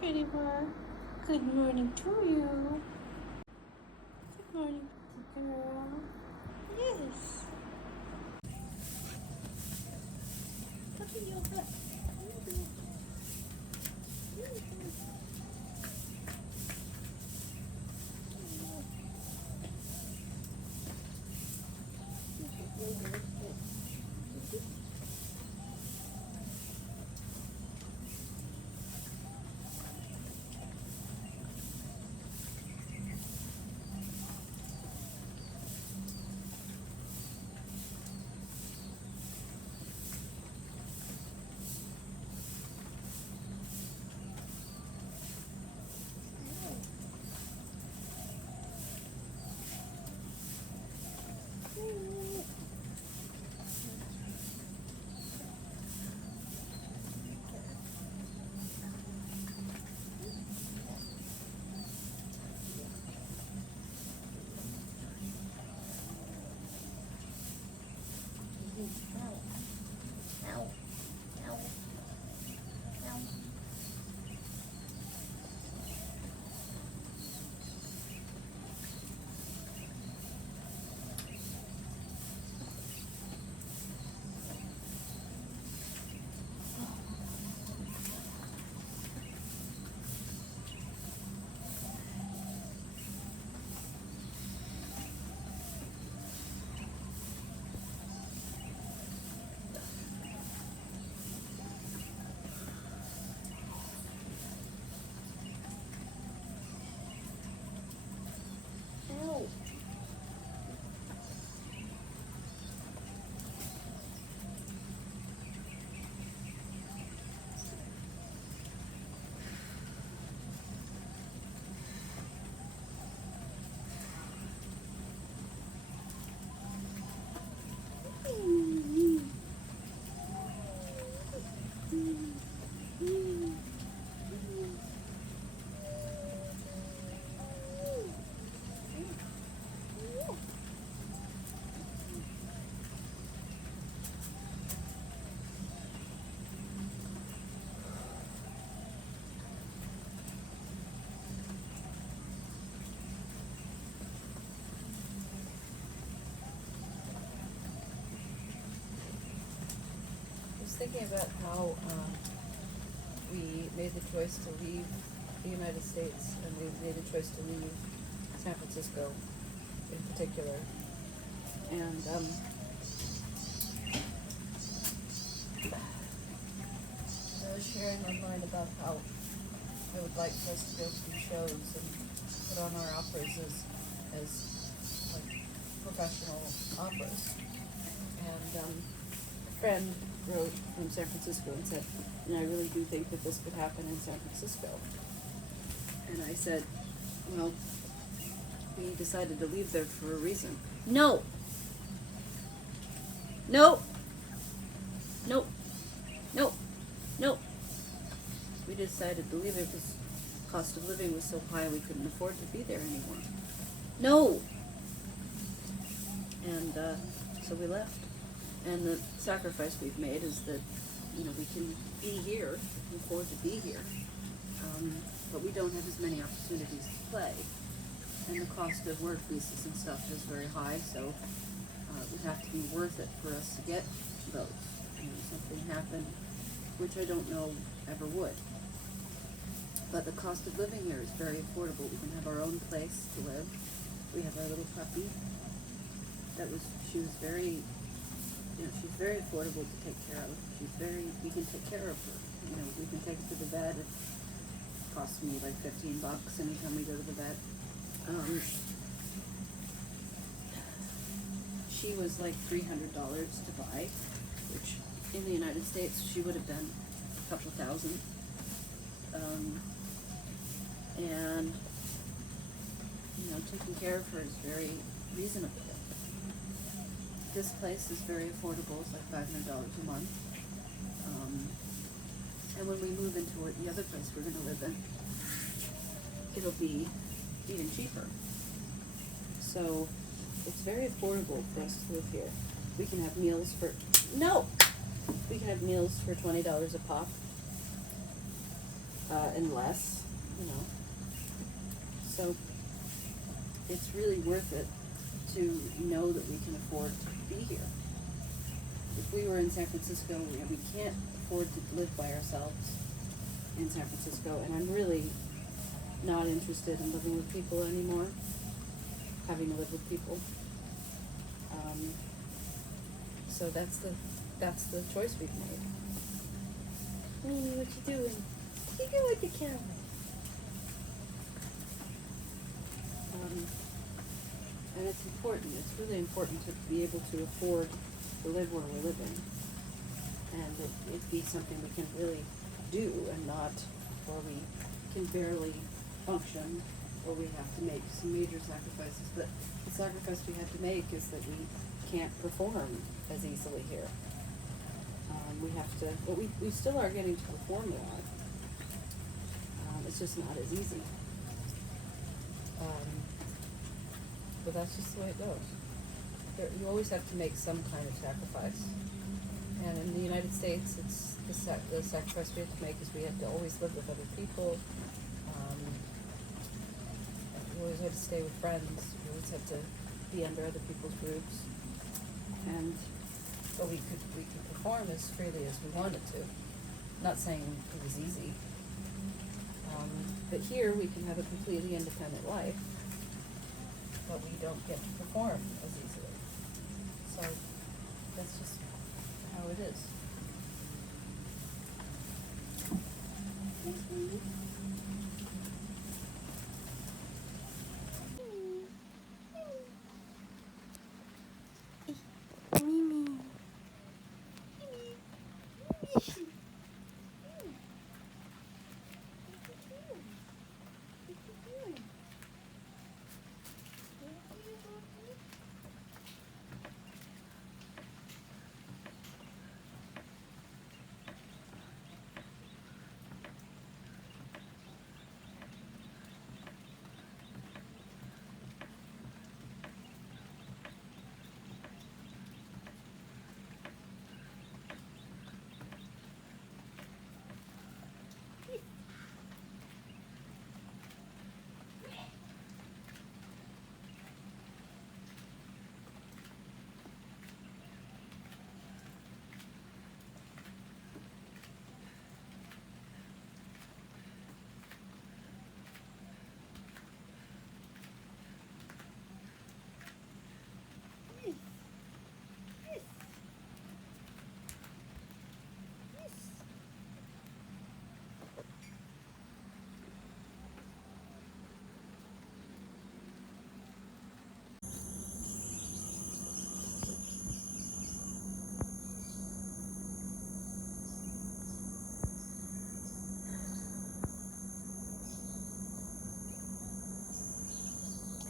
Pretty one. Good morning to you. Good morning, pretty girl. Yes. Look at your butt. I was thinking about how we made the choice to leave the United States, and we made the choice to leave San Francisco in particular. And I was sharing my mind about how I would like for us to go to shows and put on our operas as like professional operas. And a friend wrote from San Francisco and said, and I really do think that this could happen in San Francisco. And I said, well, we decided to leave there for a reason. No! No! No! No! No! We decided to leave there because cost of living was so high we couldn't afford to be there anymore. No! And so we left. And the sacrifice we've made is that, you know, we can be here, we can afford to be here, but we don't have as many opportunities to play. And the cost of work visas and stuff is very high, so it would have to be worth it for us to get those. You know, something happened, which I don't know ever would. But the cost of living here is very affordable. We can have our own place to live. We have our little puppy. She was very, you know, she's very affordable to take care of. We can take care of her. You know, we can take her to the vet. It costs me like $15 anytime we go to the vet. She was like $300 to buy, which in the United States she would have been a couple thousand. And, you know, taking care of her is very reasonable. This place is very affordable. It's like $500 a month. And when we move into the other place we're going to live in, it'll be even cheaper. So it's very affordable for us to live here. We can have meals for $20 a pop. and less, you know. So it's really worth it to know that we can afford to be here. If we were in San Francisco, we can't afford to live by ourselves in San Francisco, and I'm really not interested in living with people anymore, having to live with people. So that's the choice we've made. Mimi, what you doing? What you doing with the camera? And it's important. It's really important to be able to afford to live where we're living, and it be something we can really do, and not where we can barely function, or we have to make some major sacrifices. But the sacrifice we have to make is that we can't perform as easily here. We have to, but we still are getting to perform a lot. It's just not as easy. But that's just the way it goes. You always have to make some kind of sacrifice. And in the United States, it's the sacrifice we have to make is we have to always live with other people. We always have to stay with friends. We always have to be under other people's roofs. But we could perform as freely as we wanted to. Not saying it was easy. But here we can have a completely independent life, but we don't get to perform as easily. So that's just how it is. Mimi.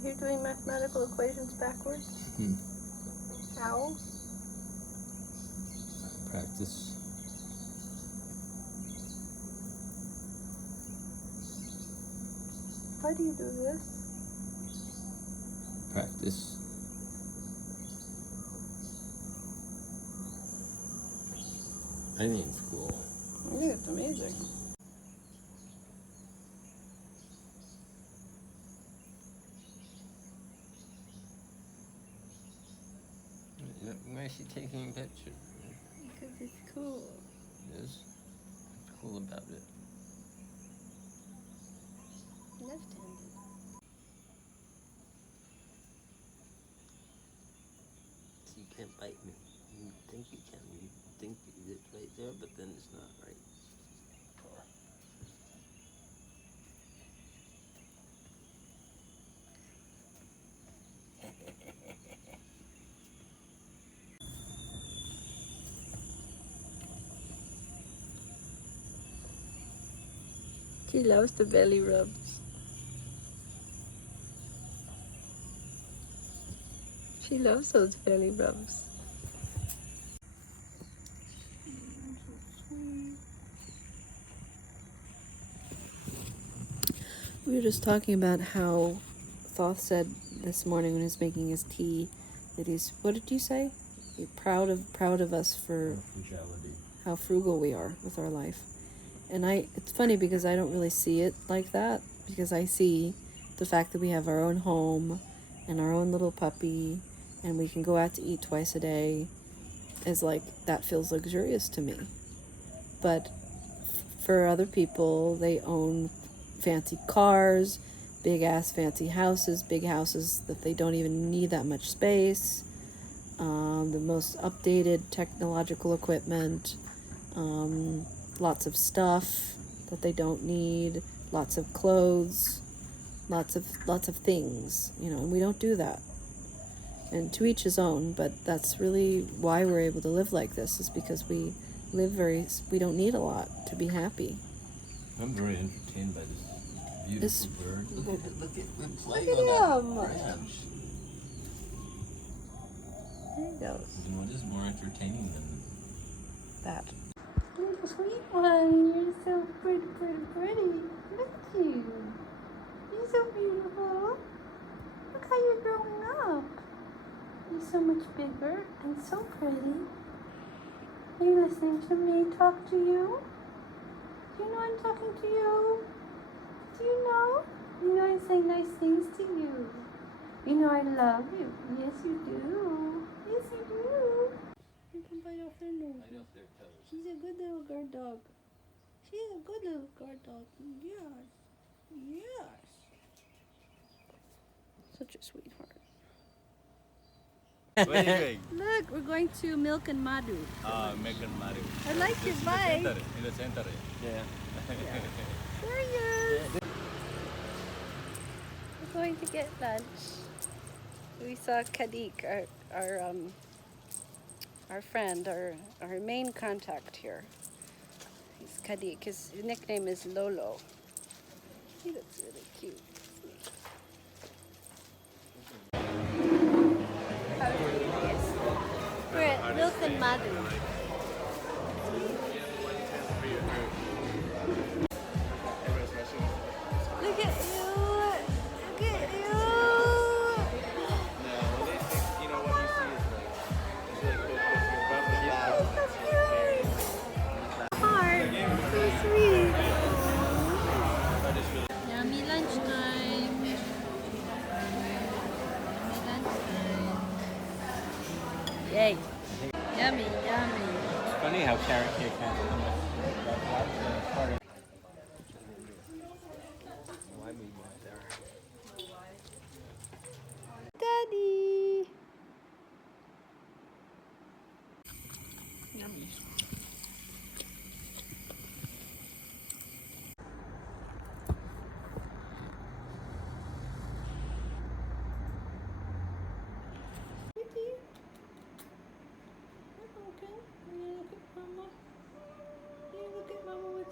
You're doing mathematical equations backwards? How? Practice. Why do you do this? Practice. I think it's cool. I think it's amazing. Why is she taking a picture? Because it's cool. It is. What's cool about it? Left-handed. So you can't bite me. You think you can. You think it's right there, but then it's not right. She loves the belly rubs. She loves those belly rubs. We were just talking about how Thoth said this morning when he was making his tea that he's, what did you say? You're proud of us for Frugality. how frugal we are with our life. And it's funny because I don't really see it like that, because I see the fact that we have our own home and our own little puppy and we can go out to eat twice a day is like, that feels luxurious to me. But for other people, they own fancy cars, big ass fancy houses, big houses that they don't even need that much space, the most updated technological equipment, lots of stuff that they don't need, lots of clothes, lots of things, and we don't do that. And to each his own, but that's really why we're able to live like this, is because we don't need a lot to be happy. I'm very entertained by this beautiful bird. Look at him playing Look at on him. that branch. There he goes. And what is more entertaining than That. Little sweet one, you're so pretty. Look at you. You're so beautiful. Look how you're growing up. You're so much bigger and so pretty. Are you listening to me talk to you? Do you know I'm talking to you? Do you know? You know I say nice things to you. You know I love you. Yes, you do. Yes, you do. You can bite off their nose. right off their toes? She's a good little guard dog. She's a good little guard dog. Yes. Yes. Such a sweetheart. Where are you going? Look, we're going to Milk and Madu. Megan Mario. I like your bike. In the center. Yeah. There he is. We're going to get lunch. We saw Kadik, our friend, our main contact here. He's Kadik. His nickname is Lolo. He looks really cute. We're at Milk and Madu. Look at you! Look at you! So cute! Heart, so sweet. Yummy lunchtime. Yummy lunchtime. Yay! Yummy, yummy. It's funny how carrot cake has so much part of why we went there. Daddy! Yummy. Kitty. Hi, Pumpkin. Will you look at Mama? Will you look at Mama with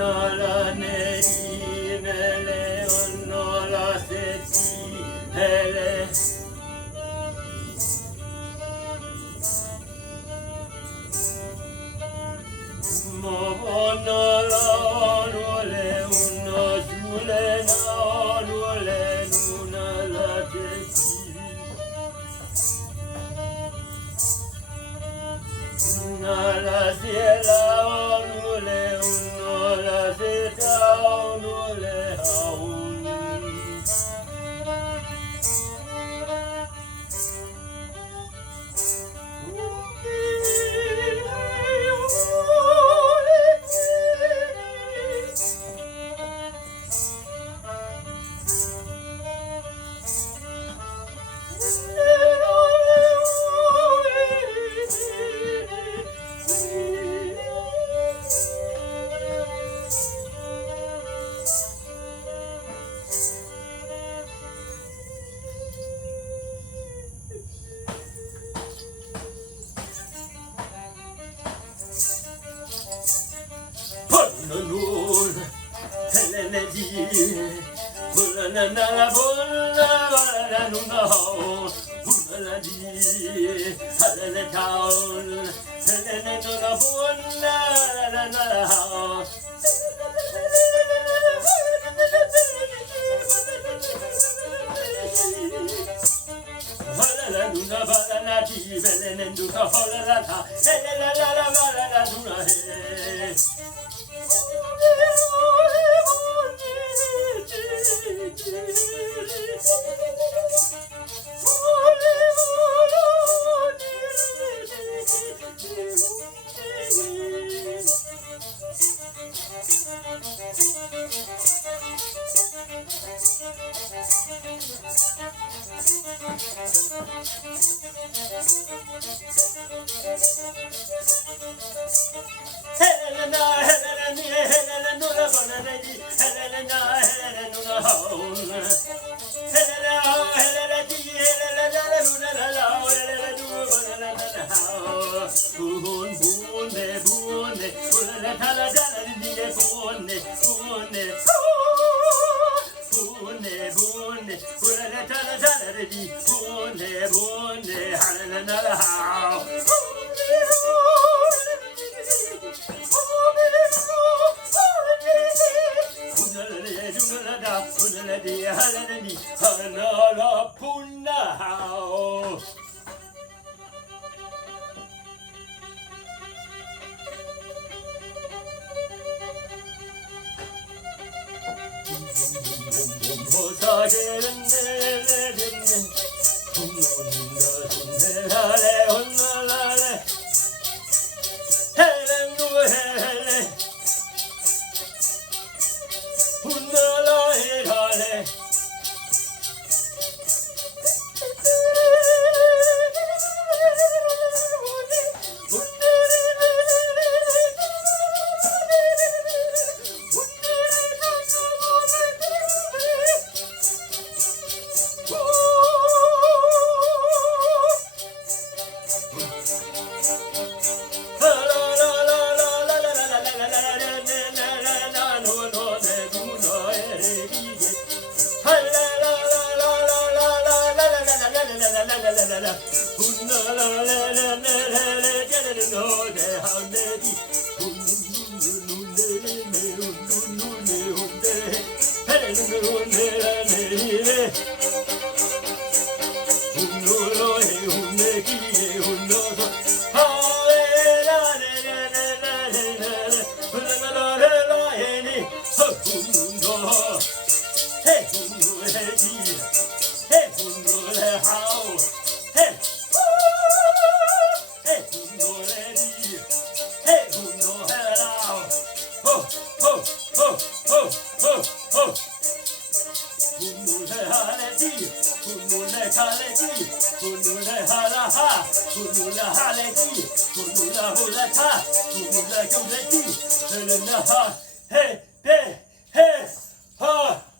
Nola nei nele nola seti hele mo nola nole uno jule na nole nuna la seti nala siela nole la zeta nole haun Hey, hey, hey, ha.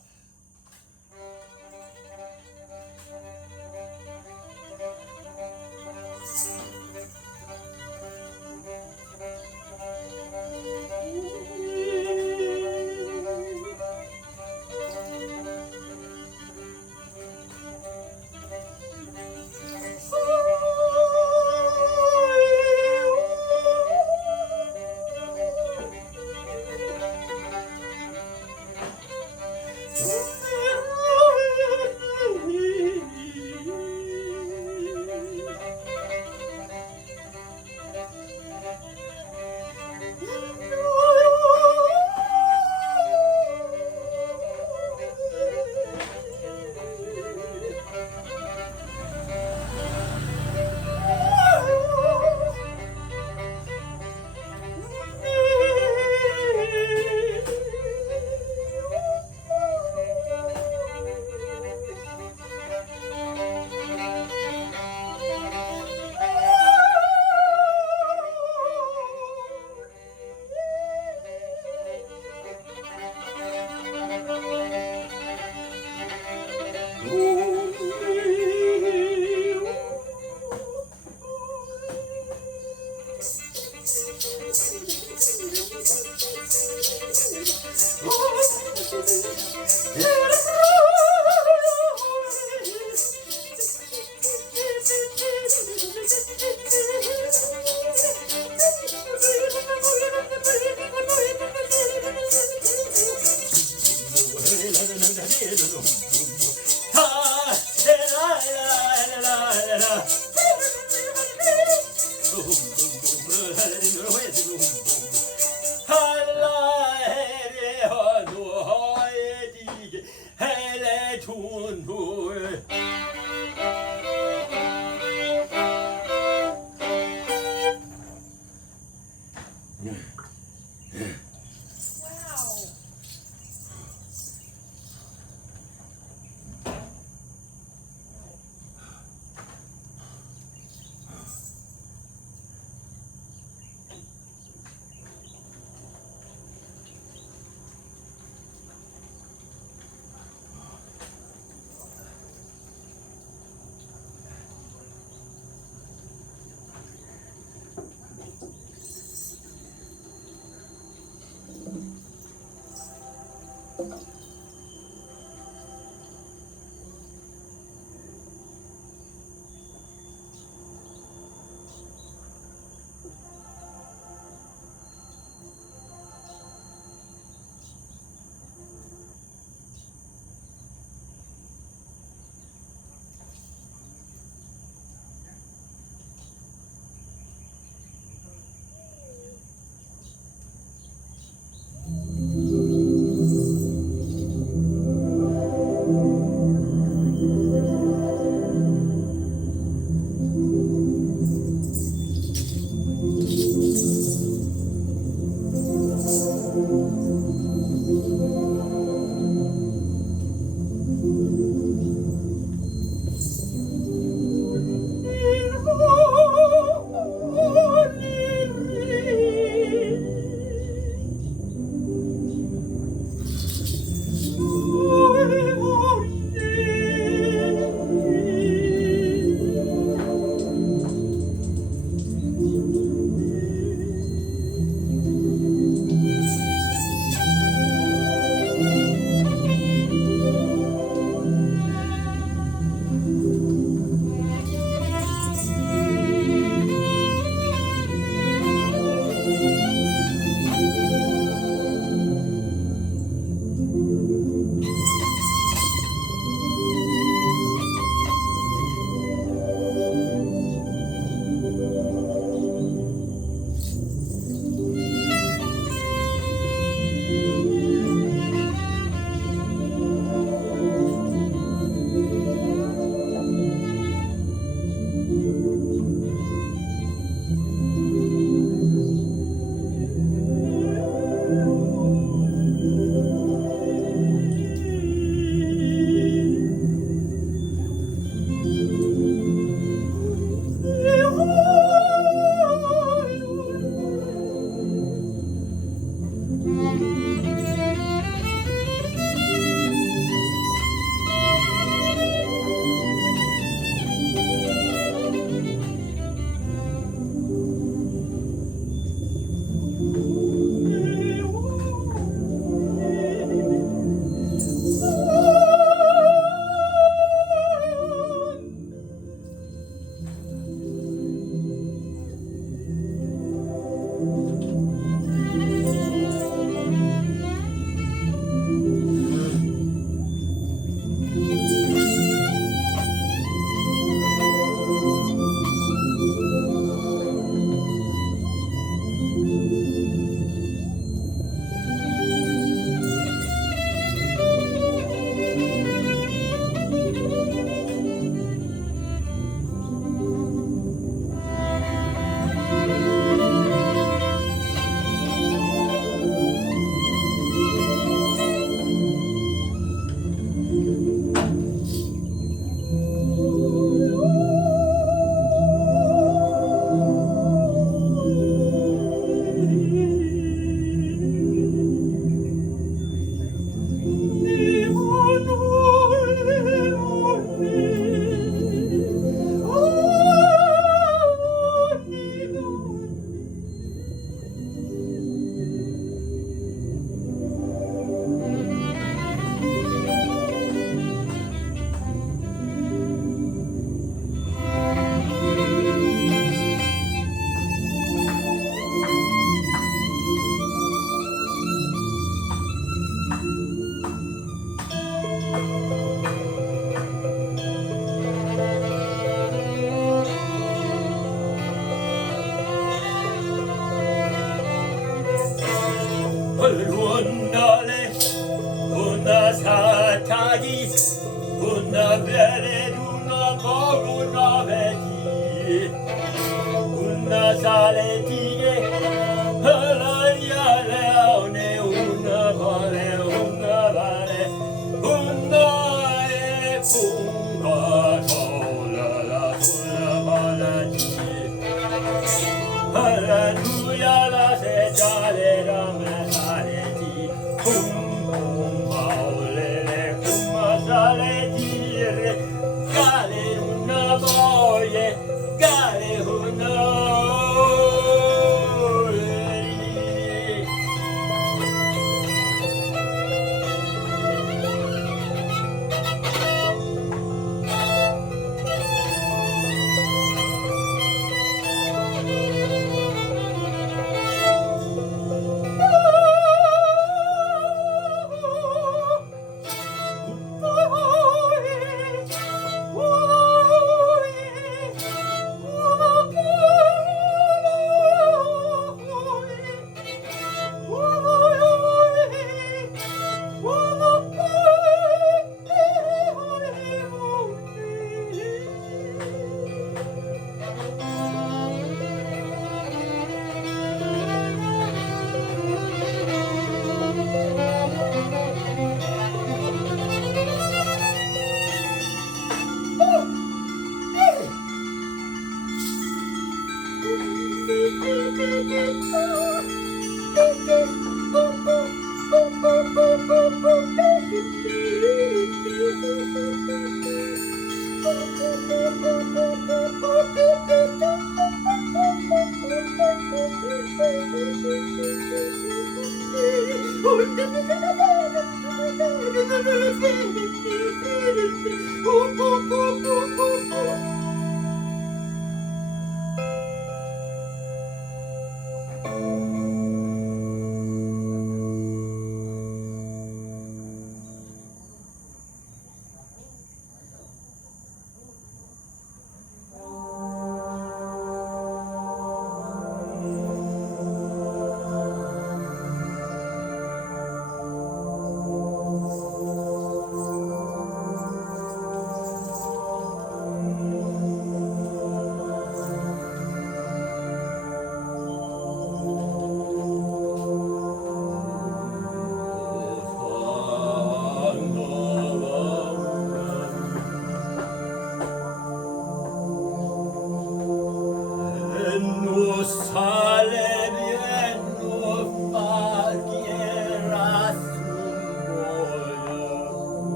una sale tigre, la ya leone, una vale, una e punga sola la sola balati. Alleluia la seggiale da me saleti, pum pum maulele, pum sale dire, gale una boie, gale una oleri.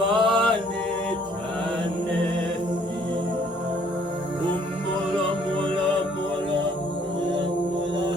vane tane fi. Mola mola mola mola mola.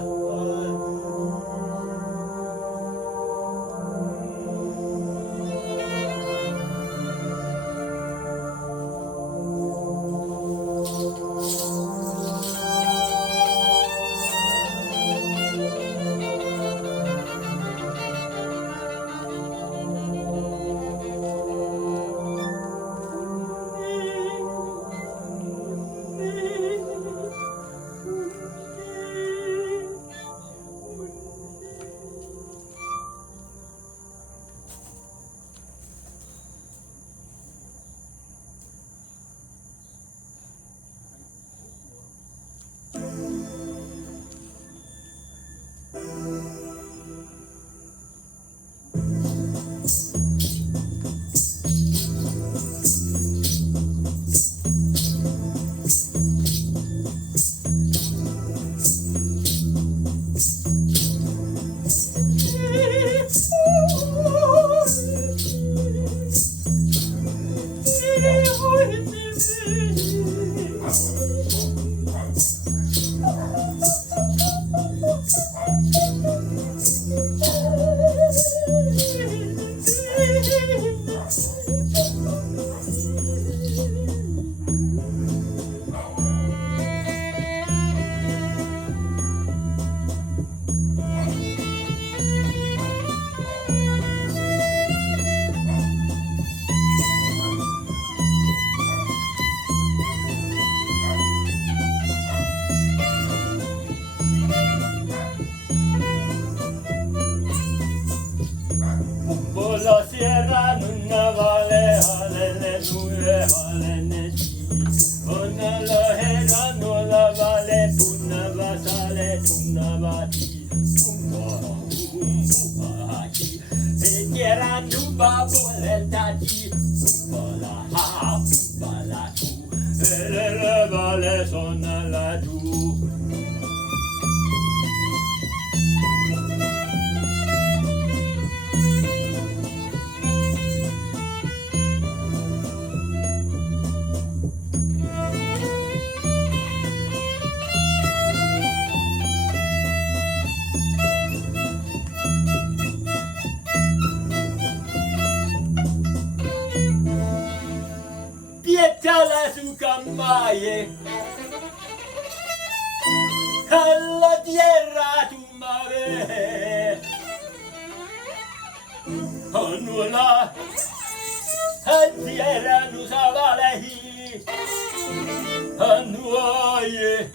Bola sierra nunna vale halene nue halene ti. Ona la hera no la vale punna vasale punna vati. Punna punna ti. E tierra nuba bolenta ti. Punna ha punna tu. E le vale sonna la tu. Pietala su cambaye, alla tierra tu mare, annuala, a tierra nu savalehi, annuaye.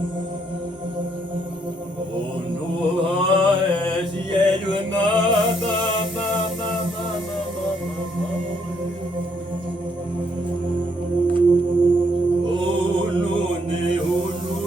Oh no, cielo oh no, ne, oh no,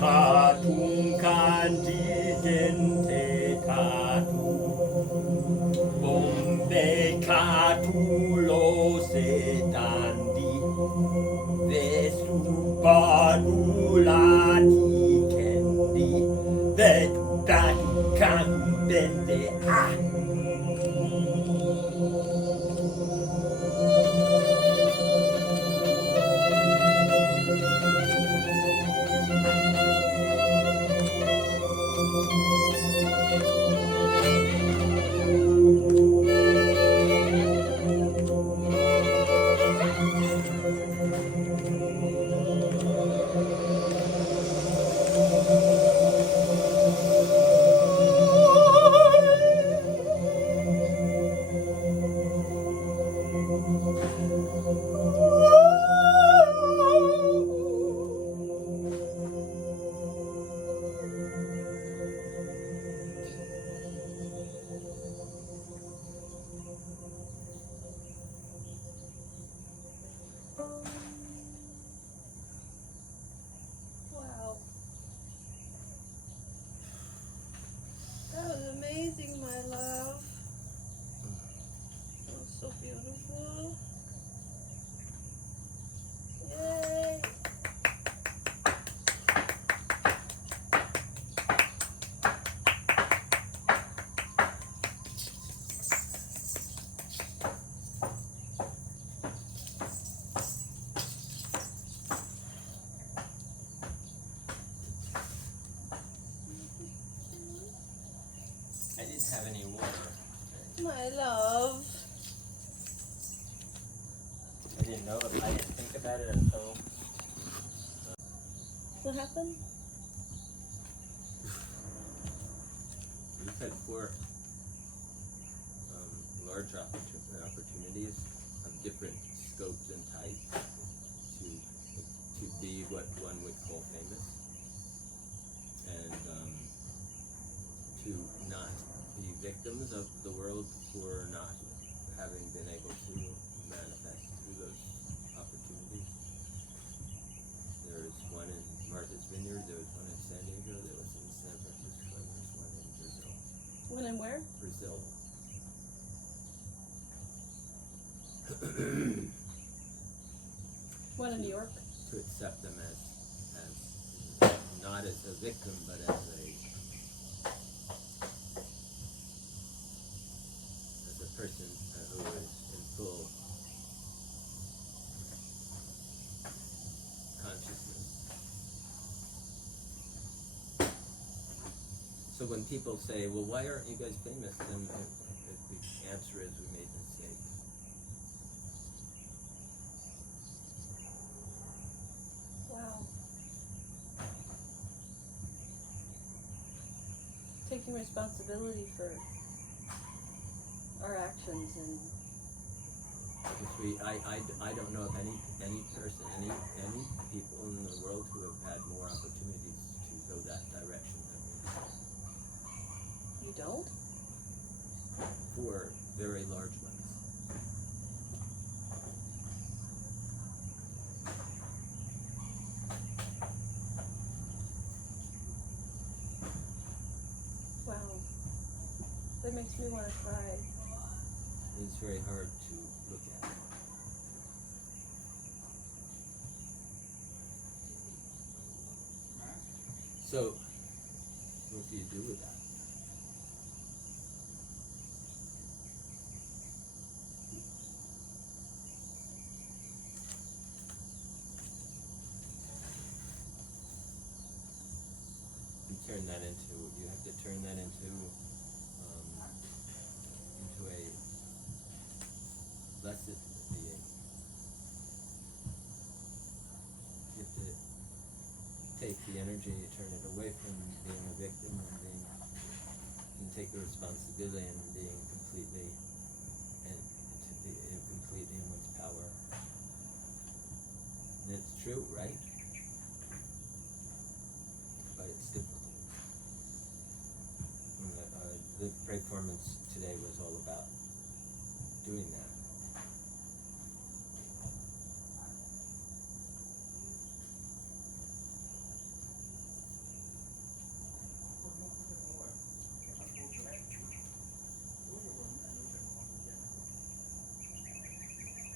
Katung kanji gente katu Bombay katu lo se dandi Vesu badulati kendi Vetu tatu kangu bende ah have any water. My love. I didn't know it. I didn't think about it until What happened? we've had 4 large opportunities of different scopes and types to be what one would call famous, and to not be victims of the world for not having been able to manifest through those opportunities. There was one in Martha's Vineyard, there was one in San Diego, there was in San Francisco, and there's one in Brazil. When and where? Brazil. One in New York. To accept them as not as a victim, but as a person who is in full consciousness. So when people say, well, why aren't you guys famous? Then the answer is we made mistakes. Wow. Taking responsibility for our actions and Because I don't know of any person, any people in the world who have had more opportunities to go that direction than we you don't? have. 4 very large ones. Wow. That makes me want to cry. It's very hard to look at. So, what do you do with that? You turn that into, you have to turn that into a blessed being. You have to take the energy, you turn it away from being a victim and take the responsibility and being completely in one's power. And it's true, right? But it's difficult. And the performance today was all about doing that.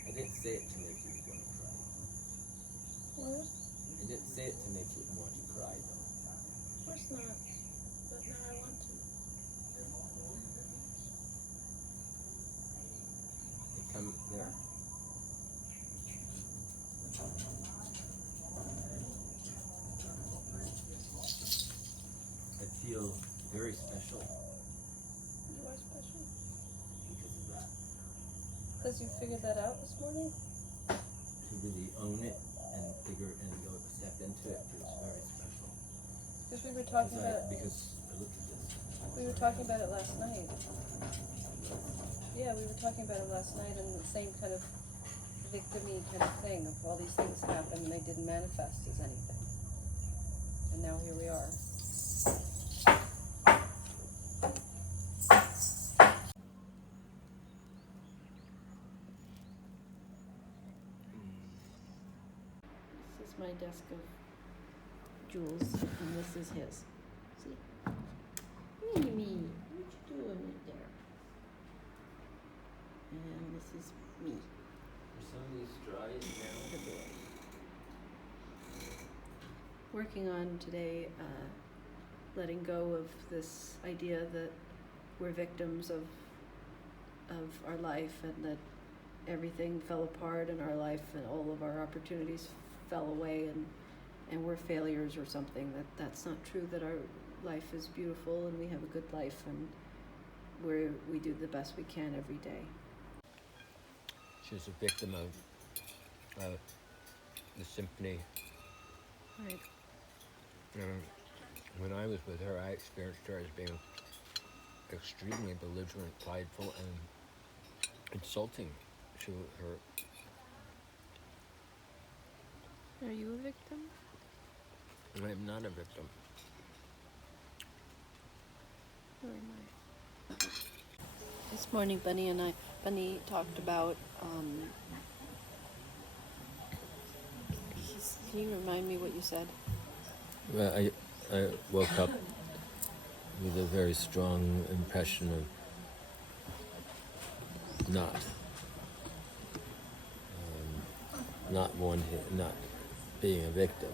I didn't say it to make you want to cry. What? I didn't say it to make you want to cry, though. Of course not. But now I want to. They come there. I feel very special You are special. because of that. Because you figured that out this morning? To really own it and figure and go step into it is very special. Because we were talking about Because I look at this. we were talking about it last night. Yeah, we were talking about it last night, and the same kind of victim-y kind of thing of all these things happened and they didn't manifest as anything. And now here we are. This is my desk of Jules, and this is his. See? Mimi, what you doing in there? And this is me, Are some of these dry now? the boy. Working on today, letting go of this idea that we're victims of our life and that everything fell apart in our life and all of our opportunities fell away and we're failures or something. That's not true, that our life is beautiful and we have a good life, we do the best we can every day. She was a victim of the symphony. Right. When I was with her, I experienced her as being extremely belligerent, prideful, and insulting to her. Are you a victim? I am not a victim. Or am I? This morning, Bunny talked about. Can you remind me what you said? Well, I woke up with a very strong impression of not being a victim,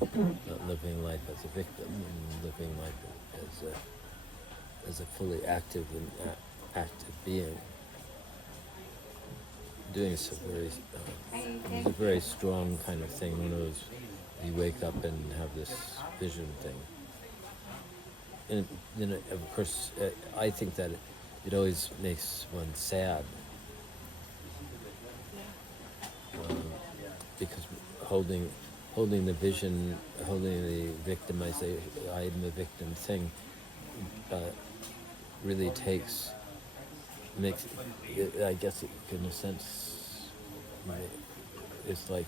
not living life as a victim, and living life as a fully active and active being. Doing so it's a very strong kind of thing. One of those you wake up and have this vision thing. And then, of course, I think that it always makes one sad. Because holding the vision, holding the victimization, I am a victim thing, really makes it, I guess it, in a sense, it's like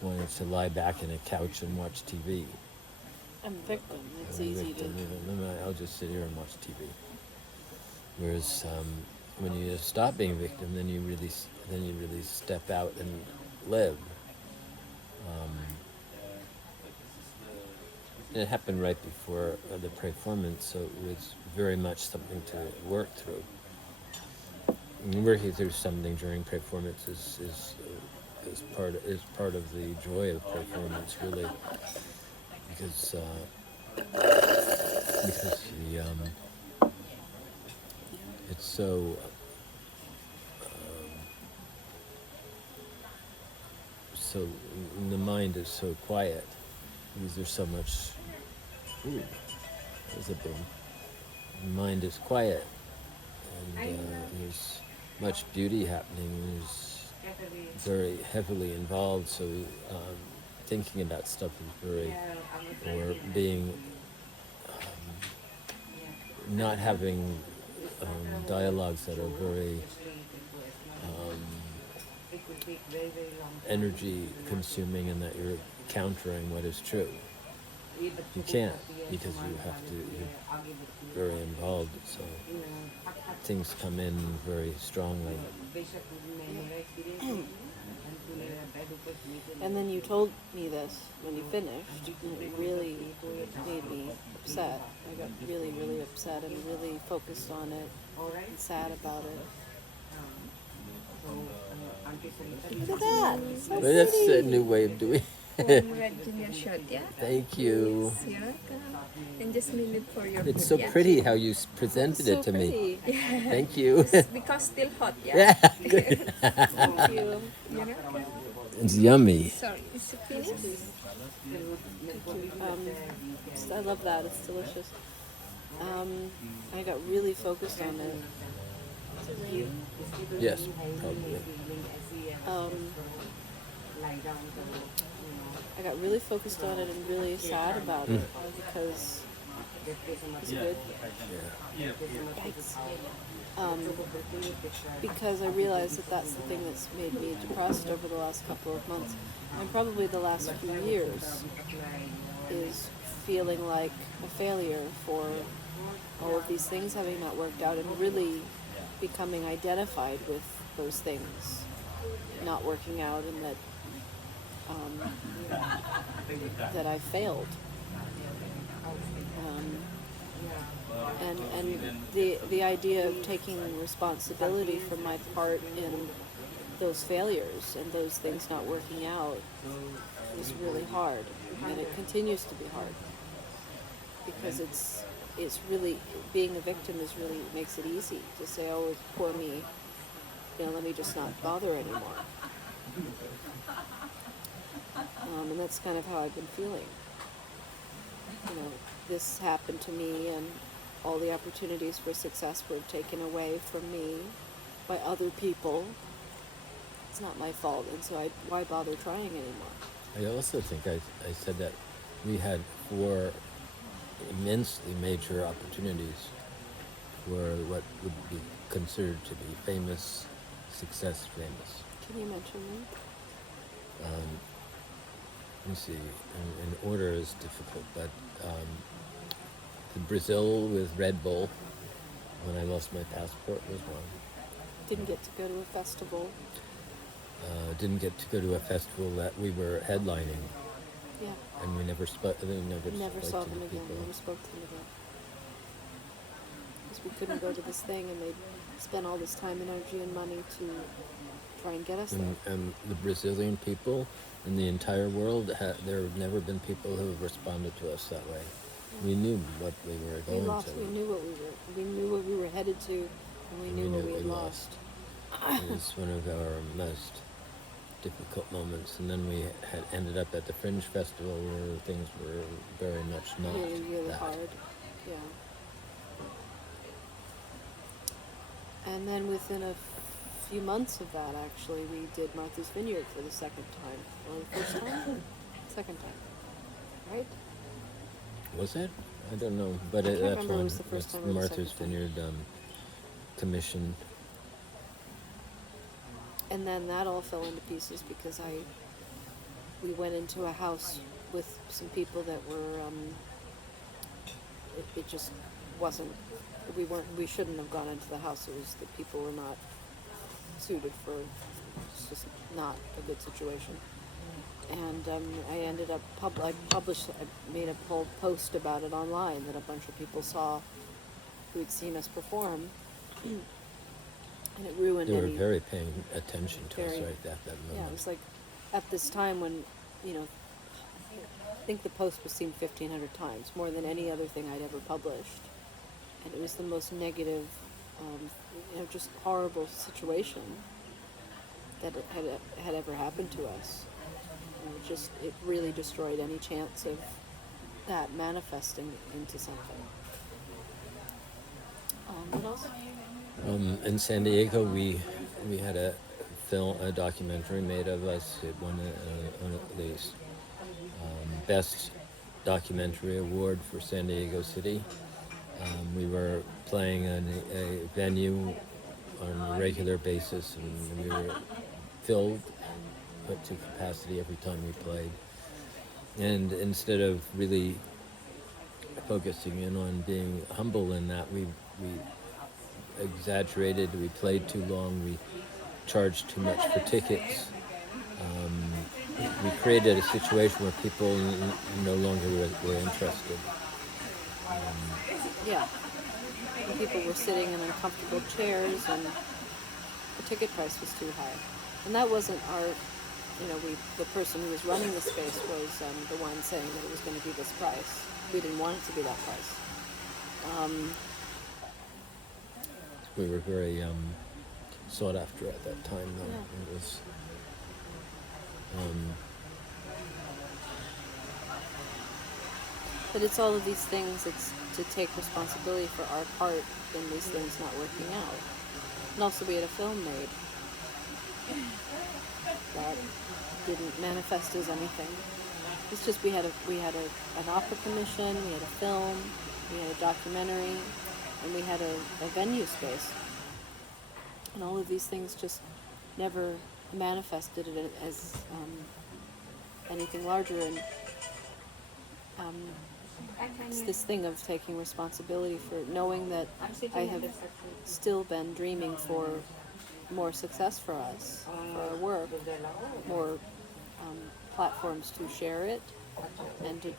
wanting to lie back in a couch and watch TV. I'm a victim. It's I'm a easy victim, I'll just sit here and watch TV. Whereas when you stop being a victim, then you really step out and live. It happened right before the performance, so it was very much something to work through. And working through something during performance is part of the joy of performance, really, because it's so the mind is so quiet because there's so much. Ooh, there's a boom. The mind is quiet, and there's much beauty happening. There's very heavily involved, so thinking about stuff is very, or being, not having dialogues that are very energy consuming and that you're countering what is true. You can't, because you're very involved, so things come in very strongly. And then you told me this when you finished, and it really made me upset. I got really, really upset and really focused on it and sad about it. Look at that! So But that's a pretty. new way of doing From Red Junior Shot, yeah? Thank you. Yes, you're welcome. And just leave it for your It's food, so yeah? pretty how you presented So it to me. pretty. Thank you. Because still hot, yeah? Yeah, Thank you. You're welcome. it's yummy. Sorry, is it finished? I love that. It's delicious. I got really focused on it. Yes, probably. I got really focused on it and really sad about it because it's good. Yikes. Because I realized that that's the thing that's made me depressed over the last couple of months, and probably the last few years, is feeling like a failure for all of these things having not worked out, and really becoming identified with those things not working out, and that I failed. And the idea of taking responsibility for my part in those failures and those things not working out is really hard, and it continues to be hard because it's really, being a victim is really, makes it easy to say, oh, it's poor me, let me just not bother anymore. And that's kind of how I've been feeling. This happened to me, and all the opportunities for success were taken away from me by other people. It's not my fault, and so why bother trying anymore? I also think I said that we had 4 immensely major opportunities for what would be considered to be famous, success famous. Can you mention them? Let me see, in order is difficult, but the Brazil with Red Bull, when I lost my passport, was one. Didn't get to go to a festival. Didn't get to go to a festival that we were headlining, Yeah. and we never spoke. Never spoke saw to them the again. people. Never spoke to them again. Because we couldn't go to this thing, and they spent all this time, energy, and money to try and get us there. And the Brazilian people in the entire world, there have never been people who have responded to us that way. We knew what we were We going lost. to. We knew what we were. We knew what we were headed to, and we knew what we had lost. It was one of our most difficult moments, and then we had ended up at the Fringe Festival where things were very much not Really, really that. hard. Yeah. And then within a few months of that, actually, we did Martha's Vineyard for the second time. Or the first time? Second time. Right? Was it? I don't know, but can't that's remember if it one. was the first That's time or the Martha's second time. Vineyard commission. And then that all fell into pieces because we went into a house with some people that were, it just wasn't, we shouldn't have gone into the house. It was that people were not suited for, it's just not a good situation. And I ended up, I made a whole post about it online that a bunch of people saw who had seen us perform. And it ruined They were any... very paying attention to us Very- right at that moment. Yeah, it was like at this time when, I think the post was seen 1,500 times, more than any other thing I'd ever published. And it was the most negative, just horrible situation that had ever happened to us. It really destroyed any chance of that manifesting into something. What else? In San Diego, we had a documentary made of us. It won the best documentary award for San Diego City. We were playing in a venue on a regular basis, and we were filled up to capacity every time we played. And instead of really focusing in on being humble in that, we exaggerated, we played too long, we charged too much for tickets. We created a situation where people no longer were interested. Yeah. And people were sitting in uncomfortable chairs, and the ticket price was too high. And that wasn't our, the person who was running the space was the one saying that it was going to be this price. We didn't want it to be that price. We were very sought after at that time, though. Yeah. It was. But it's all of these things. It's to take responsibility for our part in these things not working out. And also, we had a film made that didn't manifest as anything. It's just we had an opera commission, we had a film, we had a documentary, and we had a venue space. And all of these things just never manifested it as anything larger. And it's this thing of taking responsibility for knowing that I have still been dreaming for more success for us, for our work, more platforms to share it, and to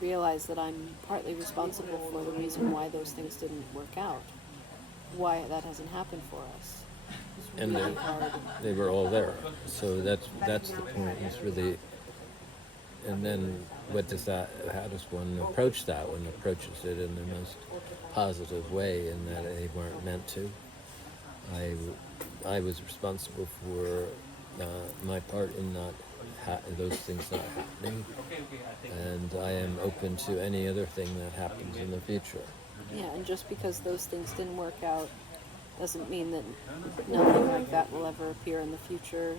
realize that I'm partly responsible for the reason why those things didn't work out, why that hasn't happened for us. It's And really hard. they were all there. So that's the point. It's really. And then, how does one approach that? One approaches it in the most positive way, in that they weren't meant to. I was responsible for my part in those things not happening, and I am open to any other thing that happens in the future. Yeah, and just because those things didn't work out doesn't mean that nothing like that will ever appear in the future,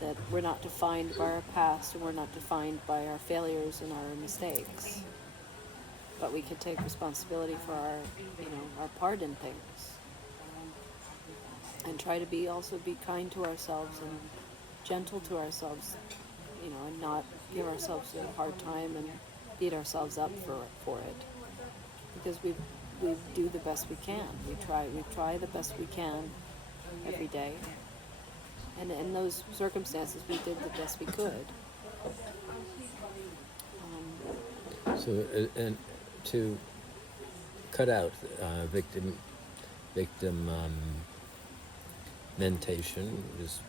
that we're not defined by our past and we're not defined by our failures and our mistakes. But we can take responsibility for our, our part in things. And try to be kind to ourselves and gentle to ourselves, and not give ourselves a hard time and beat ourselves up for it. Because we do the best we can. We try the best we can every day. And in those circumstances, we did the best we could. So, and to cut out victim mentation, just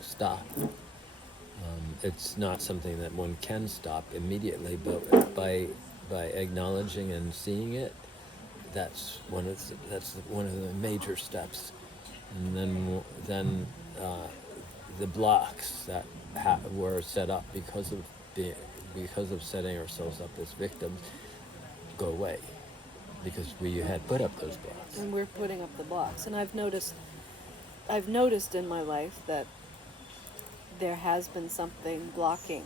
stop. It's not something that one can stop immediately, but by acknowledging and seeing it, that's one of the major steps. And then the blocks that were set up because of setting ourselves up as victims go away, because we had put up those blocks. And we're putting up the blocks. And I've noticed in my life that there has been something blocking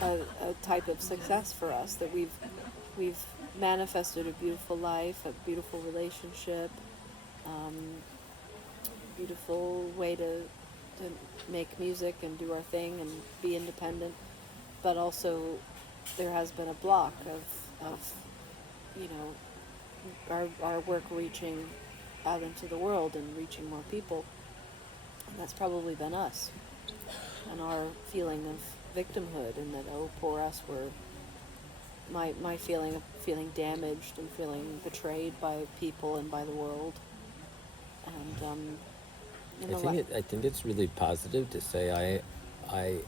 a type of success for us, that we've manifested a beautiful life, a beautiful relationship, beautiful way to make music and do our thing and be independent, but also there has been a block of our work reaching out into the world and reaching more people. And that's probably been us and our feeling of victimhood, and that, oh, poor us, my feeling of feeling damaged and feeling betrayed by people and by the world. And I think it's really positive to say I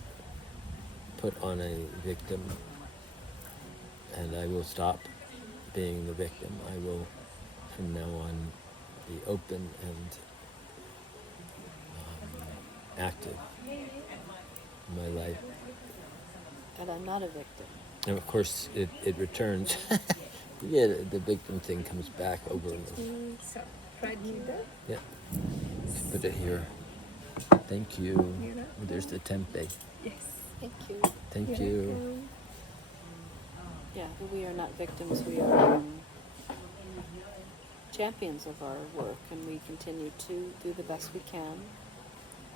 put on a victim, and I will stop being the victim. I will from now on be open and active in my life. And I'm not a victim. And of course, it returns. Yeah, the victim thing comes back over and over. So, fried noodle. Yeah. Let's put it here. Thank you. You're welcome. There's the tempeh. Yes. Thank you. Thank You're you. welcome. Yeah, but we are not victims. We are champions of our work, and we continue to do the best we can.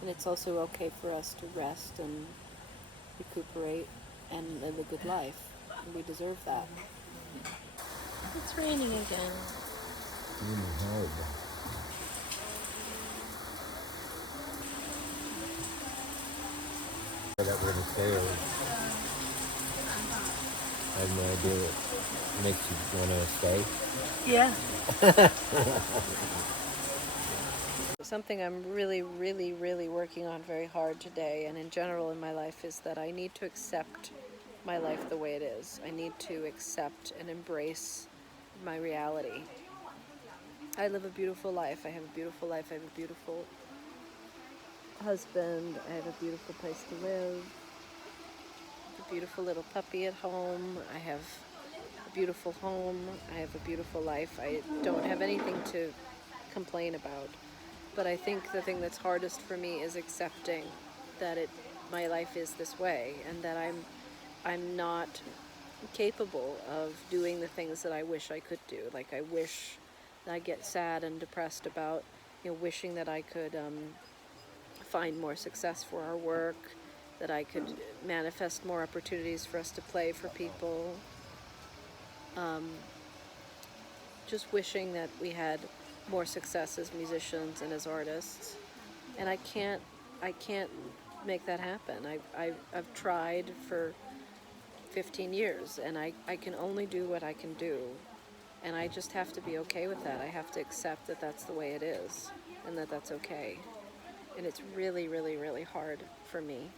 And it's also okay for us to rest and recuperate and live a good life. And we deserve that. It's raining again. That wouldn't fail. I have no idea what makes you want to stay. Yeah. Something I'm really, really, really working on very hard today, and in general in my life, is that I need to accept my life the way it is. I need to accept and embrace my reality. I live a beautiful life. I have a beautiful life. I have a beautiful husband. I have a beautiful place to live. A beautiful little puppy at home. I have a beautiful home. I have a beautiful life. I don't have anything to complain about. But I think the thing that's hardest for me is accepting that my life is this way, and that I'm not capable of doing the things that I wish I could do. Like, I wish that I get sad and depressed about, wishing that I could find more success for our work, that I could manifest more opportunities for us to play for people. Just wishing that we had more success as musicians and as artists, and I can't make that happen. I've tried for 15 years, and I can only do what I can do, and I just have to be okay with that. I have to accept that that's the way it is, and that that's okay. And it's really, really, really hard for me,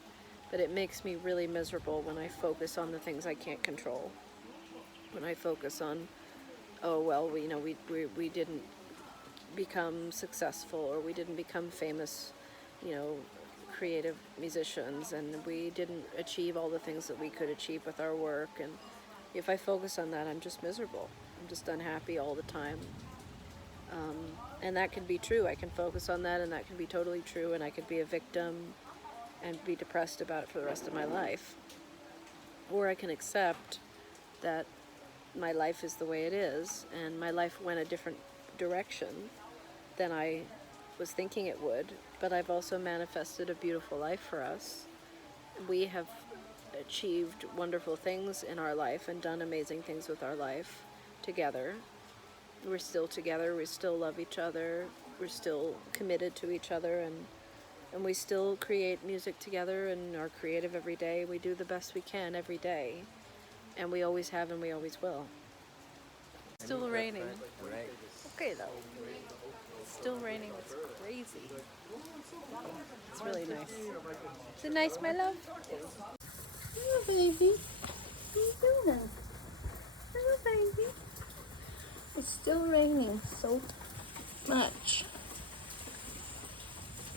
but it makes me really miserable when I focus on the things I can't control. When I focus on, oh well, we didn't become successful, or we didn't become famous, creative musicians, and we didn't achieve all the things that we could achieve with our work, and If I focus on that, I'm just miserable. I'm just unhappy all the time. And that can be true. I can focus on that, and that can be totally true, and I could be a victim and be depressed about it for the rest of my life. Or I can accept that my life is the way it is, and my life went a different direction than I was thinking it would, but I've also manifested a beautiful life for us. We have achieved wonderful things in our life and done amazing things with our life together. We're still together, we still love each other, we're still committed to each other, and we still create music together and are creative every day. We do the best we can every day, and we always have and we always will. Still raining. Okay though. It's still raining, it's crazy. It's really nice. Is it nice, my love? Hello, baby. What are you doing? Hello, baby. It's still raining so much.